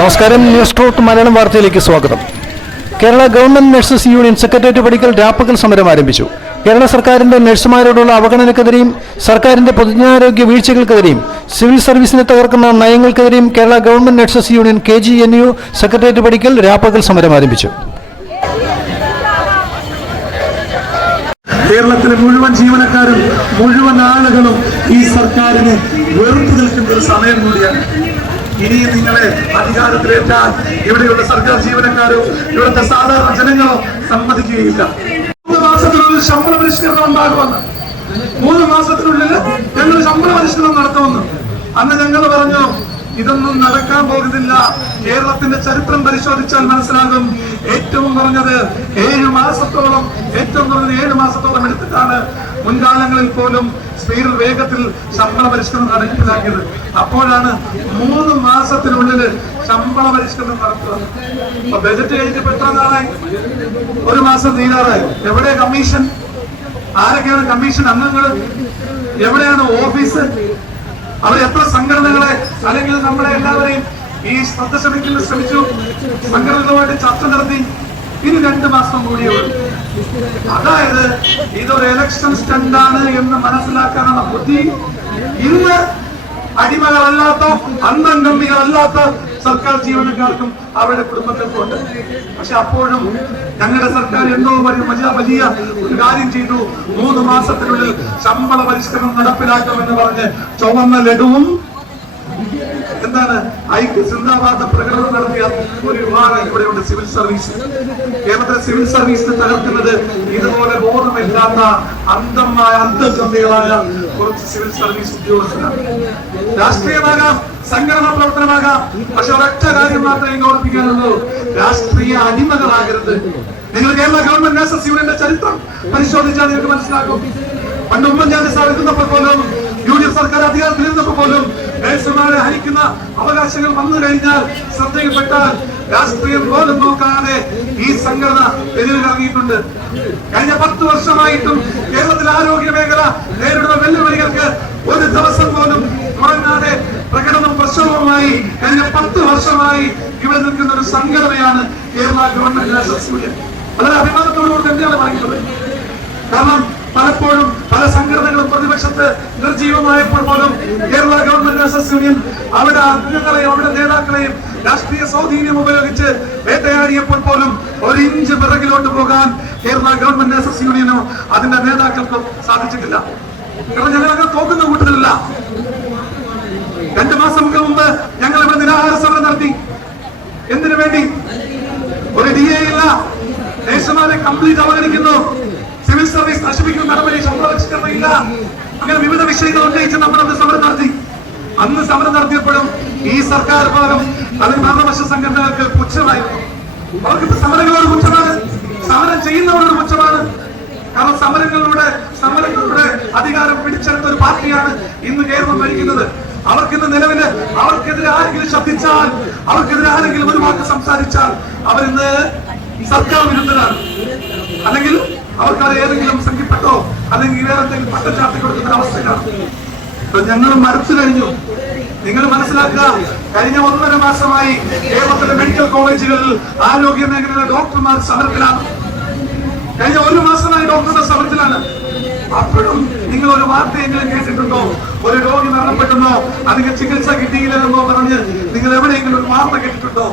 നമസ്കാരം. News truth Malayalam വാർത്തയിലേക്ക് സ്വാഗതം. Kerala government nurses union secretariat പടിക്കൽ രാപ്പകൽ സമരം ആരംഭിച്ചു. കേരള സർക്കാരിന്റെ നഴ്സുമാരോടുള്ള അവഗണനക്കെതിരെയും സർക്കാരിന്റെ പൊതുജനാരോഗ്യ വീഴ്ചകൾക്കെതിരെയും സിവിൽ സർവീസിനെ തകർക്കുന്ന നയങ്ങൾക്കെതിരെയും Kerala government nurses union K G N U secretariat പടിക്കൽ രാപ്പകൽ സമരം ആരംഭിച്ചു. കേരളത്തിലെ മുഴുവൻ ജീവനക്കാരും മുഴുവൻ ആളുകളും ഈ സർക്കാരിനെ വെറുത്തു നിൽക്കുന്ന ഒരു സമയം കൂടിയാണ്. ഇനിയും നിങ്ങളെ അധികാരത്തിലേറ്റാൻ ഇവിടെയുള്ള സർക്കാർ ജീവനക്കാരോ ഇവിടുത്തെ സാധാരണ ജനങ്ങളോ സമ്മതിക്കുകയില്ല. മൂന്ന് മാസത്തിനുള്ളിൽ ശമ്പള പരിഷ്കരണം ഉണ്ടാകുമെന്ന്. മൂന്ന് മാസത്തിനുള്ളിൽ ഞങ്ങൾ ശമ്പള പരിഷ്കരണം നടത്തുമെന്ന്. അന്ന് ഞങ്ങൾ പറഞ്ഞു ഇതൊന്നും നടക്കാൻ പോകുന്നില്ല കേരളത്തിന്റെ ചരിത്രം പരിശോധിച്ചാൽ മനസ്സിലാകും. ഏറ്റവും കുറഞ്ഞത് ഏഴ് മാസത്തോളം ഏറ്റവും കുറഞ്ഞത് ഏഴ് മാസത്തോളം എടുത്തിട്ടാണ് മുൻകാലങ്ങളിൽ പോലും സ്പീഡിൽ വേഗത്തിൽ ശമ്പള പരിഷ്കരണം നടപ്പിലാക്കിയത്. അപ്പോഴാണ് മൂന്ന് മാസത്തിനുള്ളിൽ ശമ്പള പരിഷ്കരണം നടത്തുന്നത് അപ്പൊ ബജറ്റ് ഒരു മാസം തീരാറായി എവിടെ കമ്മീഷൻ? ആരൊക്കെയാണ് കമ്മീഷൻ അംഗങ്ങൾ എവിടെയാണ് ഓഫീസ്? അവർ എത്ര സംഘടനകളെ? അല്ലെങ്കിൽ നമ്മളെ എല്ലാവരെയും ഈ ശ്രദ്ധ ശ്രമിക്കുന്ന ശ്രമിച്ചു. സംഘടനകളുമായിട്ട് ചർച്ച നടത്തി. ഇനി രണ്ട് മാസം കൂടിയേ അതായത് ഇതൊരു ഇലക്ഷൻ സ്റ്റണ്ടാണ് എന്ന് മനസ്സിലാക്കാനുള്ള ബുദ്ധി ഇന്ന് അടിമകളല്ലാത്ത അന്നംഗമ്പികളല്ലാത്ത സർക്കാർ ജീവനക്കാർക്കും അവരുടെ കുടുംബങ്ങൾക്കും ഉണ്ട് പക്ഷെ അപ്പോഴും ഞങ്ങളുടെ സർക്കാർ എന്തോ വലിയ ഒരു കാര്യം ചെയ്തു. മൂന്ന് മാസത്തിനുള്ളിൽ ശമ്പള പരിഷ്കരണം നടപ്പിലാക്കുമെന്ന് പറഞ്ഞ് ചുവന്ന ലഡുവും എന്താണ്? ഐക്യ സിന്ദാബാദ പ്രകടനം നടത്തിയ ഒരു വിഭാഗം ഇവിടെയുണ്ട് സിവിൽ സർവീസ്. കേരളത്തിലെ സിവിൽ സർവീസിനെ തകർക്കുന്നത് ഇതുപോലെ ബോധമില്ലാത്ത അന്ധമായ അന്ധഗന്ധികളായ കുറച്ച് സിവിൽ സർവീസ് ഉദ്യോഗസ്ഥരാണ്. രാഷ്ട്രീയമാകാം സംഘടനാ പ്രവർത്തനമാകാം പക്ഷെ ഒരൊറ്റ കാര്യം മാത്രമേ ഓർപ്പിക്കാനുള്ളൂ. രാഷ്ട്രീയ അടിമകളാകരുത്. നിങ്ങൾ കേരള ഗവൺമെന്റ് നഴ്സസ് യൂണിയന്റെ ചരിത്രം പരിശോധിച്ചാൽ നിങ്ങൾക്ക് മനസ്സിലാക്കും പണ്ട് ഉമ്മൻചാണ്ടി സ്ഥാപിക്കുന്നപ്പോൾ പോലും യു ഡി എഫ് സർക്കാർ അധികാരത്തിൽ ഇരുന്നപ്പോൾ പോലും നഴ്സുമാരെ ഹരിക്കുന്ന അവകാശങ്ങൾ വന്നു കഴിഞ്ഞാൽ ശ്രദ്ധയിൽപ്പെട്ടാൽ രാഷ്ട്രീയം പോലും നോക്കാതെ ഈ സംഘടന വെല്ലുവിളിറങ്ങിയിട്ടുണ്ട് കഴിഞ്ഞ പത്ത് വർഷമായിട്ടും കേരളത്തിലെ ആരോഗ്യ മേഖല നേരിടുന്ന വെല്ലുവിളികൾക്ക് ഒരു ദിവസം പോലും മുഴങ്ങാതെ പ്രകടനം പ്രശ്നവുമായി കഴിഞ്ഞ പത്ത് വർഷമായി ഇവിടെ നിൽക്കുന്ന ഒരു സംഘടനയാണ് കേരള ഗവൺമെന്റ് വളരെ അഭിമാനത്തോടുകൂടി തന്നെയാണ് പറയുന്നത്. കാരണം പലപ്പോഴും പല നിർജീവമായപ്പോൾ പോലും കേരള ഗവൺമെന്റ് നഴ്സസ് യൂണിയൻ അവരുടെ അംഗങ്ങളെയും അവരുടെ നേതാക്കളെയും രാഷ്ട്രീയ സ്വാധീനം ഉപയോഗിച്ച് വേട്ടയാടിയപ്പോൾ പോലും ഒരു ഇഞ്ച് പിറകിലോട്ട് പോകാൻ കേരള ഗവൺമെന്റ് നഴ്സസ് യൂണിയനോ അതിന്റെ നേതാക്കൾക്കോ സാധിച്ചിട്ടില്ല. കാരണം ഞങ്ങളൊക്കെ തോക്കുന്ന കൂട്ടത്തിലല്ല. രണ്ടു മാസം മുമ്പ് ഞങ്ങൾ ഇവിടെ നിരാഹാര സമരം നടത്തി. എന്തിനു വേണ്ടി? ഒരു ഡി ഇല്ല. ദേശമാരെ കംപ്ലീറ്റ് അവഗണിക്കുന്നു. സിവിൽ സർവീസ് നശിപ്പിക്കുന്ന നടപടി ശമ്പളമില്ല അങ്ങനെ വിവിധ വിഷയങ്ങൾ ഉന്നയിച്ച് നമ്മൾ അന്ന് സമരം നടത്തി. അന്ന് സമരം നടത്തിയപ്പോഴും ഈ സർക്കാർ ഭാഗം അതിന് ഭരണപക്ഷ സംഘടനകൾക്ക് പുച്ഛമായിരുന്നു. അവർക്ക് സമരങ്ങളോട് പുച്ഛമാണ്. സമരം ചെയ്യുന്നവരോട് പുച്ഛമാണ്. കാരണം സമരങ്ങളിലൂടെ സമരങ്ങളിലൂടെ അധികാരം പിടിച്ചെടുത്ത ഒരു പാർട്ടിയാണ് ഇന്ന് കേരളം ഭരിക്കുന്നത്. അവർക്ക് ഇന്ന് നിലവിൽ അവർക്കെതിരെ ആരെങ്കിലും ശബ്ദിച്ചാൽ അവർക്കെതിരെ ആരെങ്കിലും ഒരു വാക്ക് സംസാരിച്ചാൽ അവരിന്ന് സർക്കാർ വിരുദ്ധരാണ്. അല്ലെങ്കിൽ അവർക്ക് അത് ഏതെങ്കിലും സംഖ്യപ്പെട്ടോ അല്ലെങ്കിൽ വേറെ എന്തെങ്കിലും പട്ടം ചാർത്തി കൊടുക്കുന്ന അവസ്ഥയാണ് ഞങ്ങൾ മറുത്തു കഴിഞ്ഞു. നിങ്ങൾ മനസ്സിലാക്കുക കഴിഞ്ഞ ഒന്നര മാസമായി കേരളത്തിലെ മെഡിക്കൽ കോളേജുകളിൽ ആരോഗ്യ മേഖലയിലെ ഡോക്ടർമാർ സമരത്തിലാണ്. കഴിഞ്ഞ ഒരു മാസമായി ഡോക്ടറുടെ സമരത്തിലാണ്. അപ്പോഴും നിങ്ങൾ ഒരു വാർത്തയെങ്കിലും കേട്ടിട്ടുണ്ടോ? ഒരു രോഗി മരണപ്പെട്ടെന്നോ അല്ലെങ്കിൽ ചികിത്സ കിട്ടിയില്ലെന്നോ പറഞ്ഞ് നിങ്ങൾ എവിടെയെങ്കിലും ഒരു വാർത്ത കേട്ടിട്ടുണ്ടോ?